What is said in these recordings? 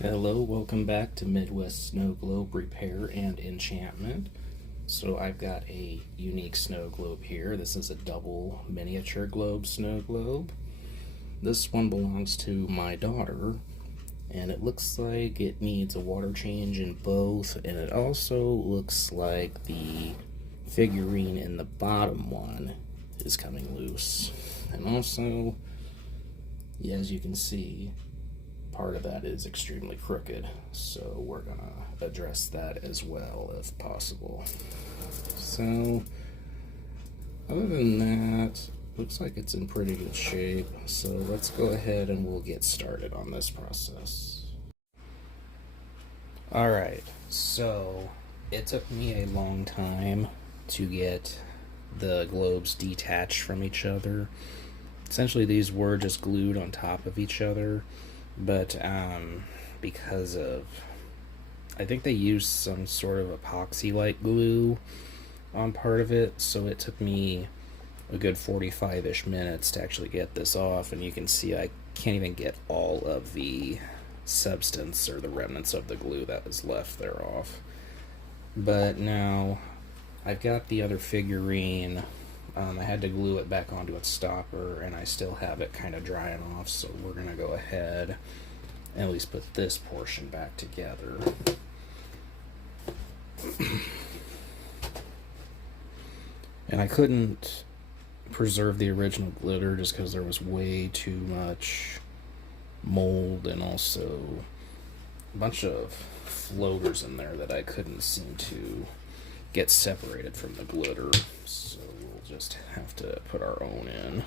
Hello, welcome back to Midwest Snow Globe Repair and Enchantment. So I've got a unique snow globe here. This is a double miniature globe snow globe. This one belongs to my daughter, and it looks like it needs a water change in both, and it also looks like the figurine in the bottom one is coming loose. And also, yeah, as you can see, part of that is extremely crooked, so we're gonna address that as well if possible. So other than that, looks like it's in pretty good shape, so let's go ahead and we'll get started on this process. Alright, so it took me a long time to get the globes detached from each other. Essentially these were just glued on top of each other, but because of, I think they used some sort of epoxy like glue on part of it, so it took me a good 45-ish minutes to actually get this off. And you can see I can't even get all of the substance or the remnants of the glue that was left there off. But now I've got the other figurine. I had to glue it back onto its stopper, and I still have it kind of drying off, so we're going to go ahead and at least put this portion back together. And I couldn't preserve the original glitter just because there was way too much mold and also a bunch of floaters in there that I couldn't seem to get separated from the glitter, so we'll just have to put our own in.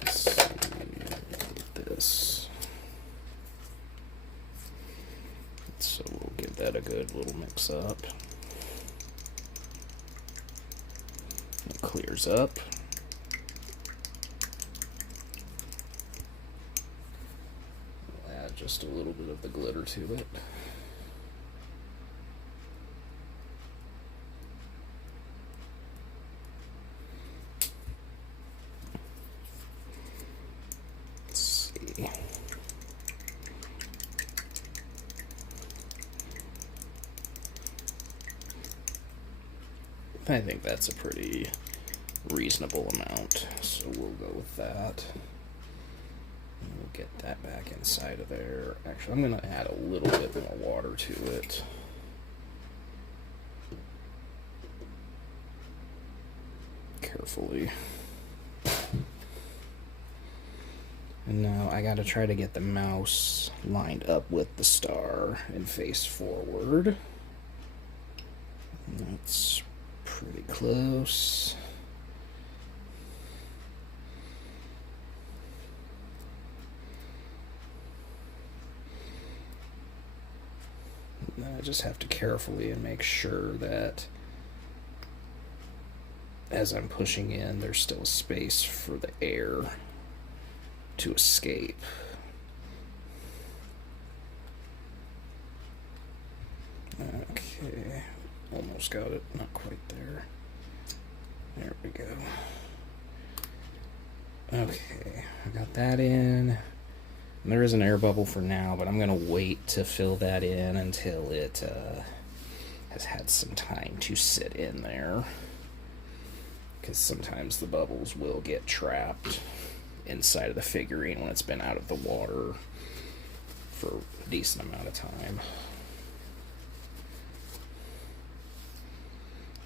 Let's see this. So we'll give that a good little mix up. It clears up. Just a little bit of the glitter to it. Let's see. I think that's a pretty reasonable amount, so we'll go with that. We'll get that back inside of there. Actually, I'm going to add a little bit more water to it. Carefully. And now I got to try to get the mouse lined up with the star and face forward. That's pretty close. I just have to carefully and make sure that as I'm pushing in, there's still space for the air to escape. Okay, almost got it, not quite there. There we go. Okay, I got that in. There is an air bubble for now, but I'm going to wait to fill that in until it has had some time to sit in there. Because sometimes the bubbles will get trapped inside of the figurine when it's been out of the water for a decent amount of time.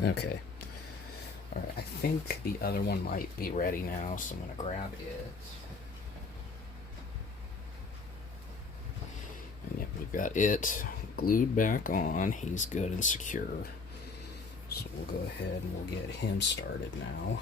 Okay. Alright, I think the other one might be ready now, so I'm going to grab it. And yep, we've got it glued back on. He's good and secure. So we'll go ahead and we'll get him started now.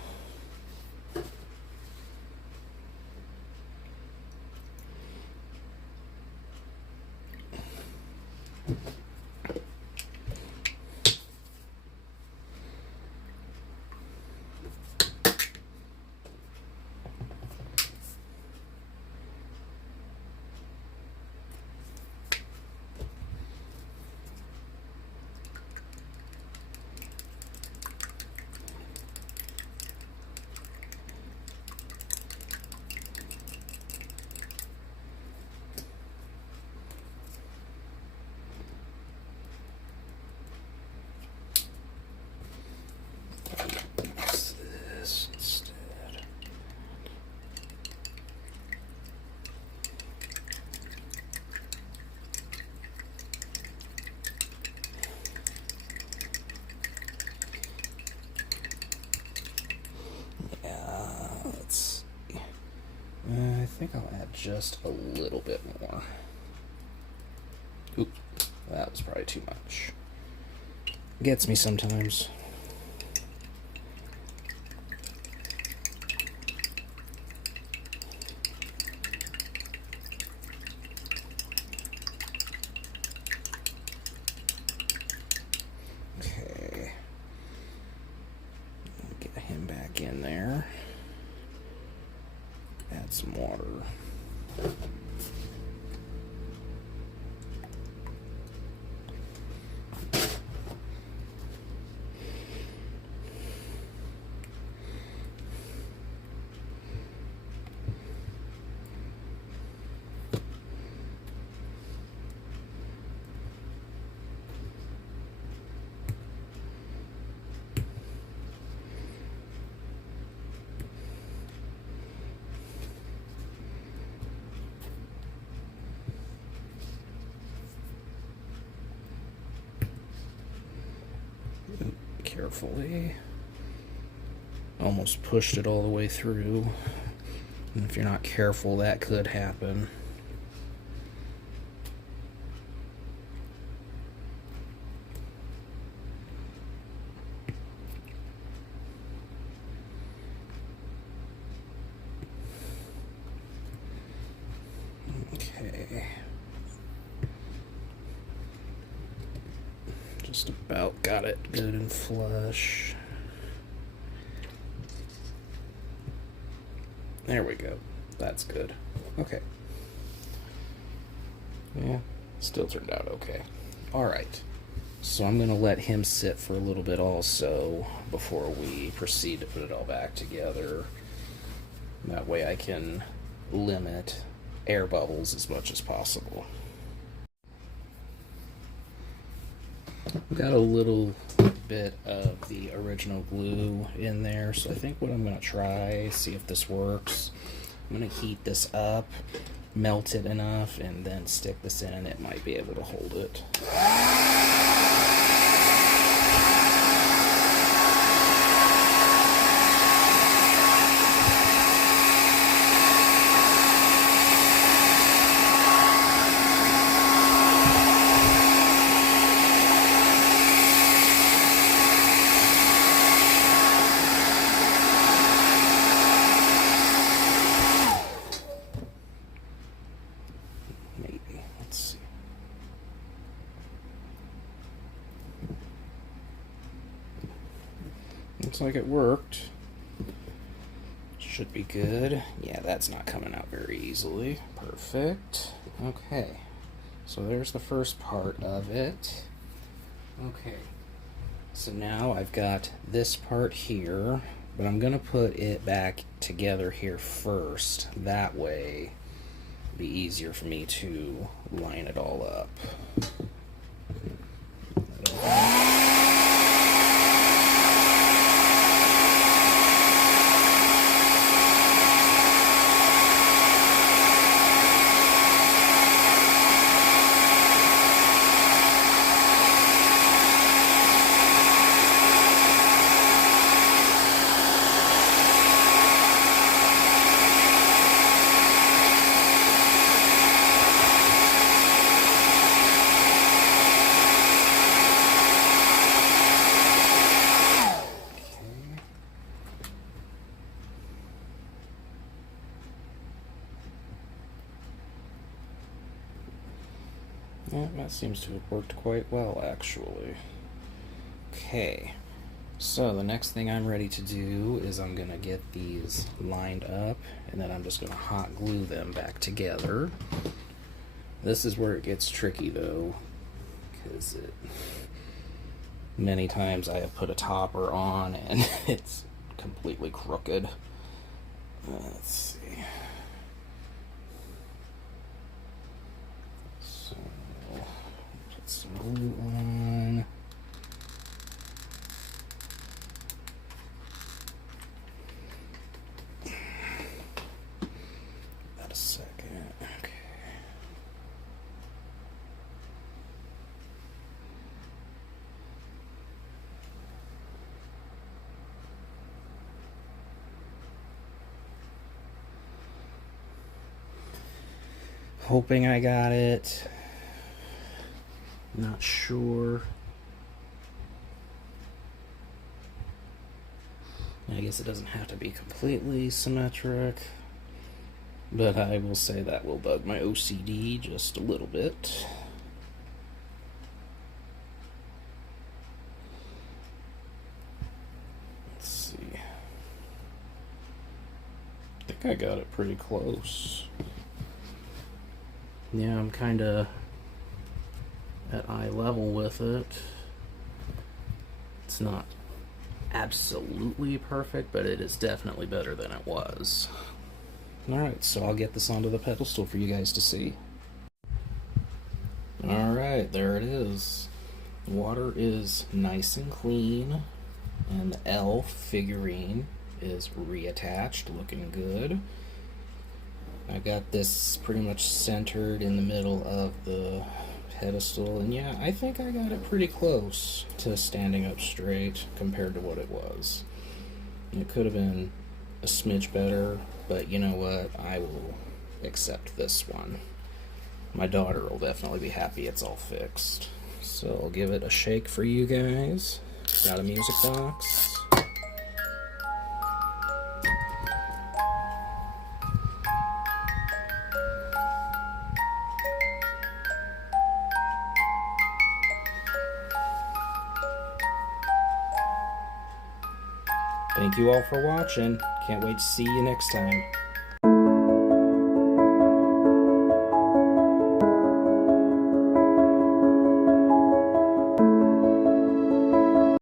just a little bit more. Oop, that was probably too much. Gets me sometimes. Okay. Get him back in there. Add some water. Carefully. Almost pushed it all the way through. And if you're not careful, that could happen. Okay. Just about got it good and flush. There we go. That's good. Okay. Yeah, still turned out okay. Alright. So I'm going to let him sit for a little bit also before we proceed to put it all back together. That way I can limit air bubbles as much as possible. I've got a little bit of the original glue in there, so I think what I'm going to try, see if this works. I'm going to heat this up, melt it enough, and then stick this in, and it might be able to hold it. Looks like it worked. Should be good. Yeah, that's not coming out very easily. Perfect. Okay. So there's the first part of it. Okay. So now I've got this part here, but I'm going to put it back together here first. That way it'll be easier for me to line it all up. Yeah, that seems to have worked quite well, actually. Okay, so the next thing I'm ready to do is I'm going to get these lined up, and then I'm just going to hot glue them back together. This is where it gets tricky, though, because many times I have put a topper on, and it's completely crooked. Let's see. So, put some glue on. About a second. Okay. Hoping I got it. Not sure. I guess it doesn't have to be completely symmetric, but I will say that will bug my OCD just a little bit. Let's see. I think I got it pretty close. Yeah, I'm kind of at eye level with it. It's not absolutely perfect, but it is definitely better than it was. Alright, so I'll get this onto the pedestal for you guys to see. Alright, there it is. The water is nice and clean, and the elf figurine is reattached, looking good. I got this pretty much centered in the middle of the pedestal, and yeah, I think I got it pretty close to standing up straight compared to what it was. It could have been a smidge better, but you know what? I will accept this one. My daughter will definitely be happy it's all fixed. So I'll give it a shake for you guys. Got a music box. Thank you all for watching. Can't wait to see you next time.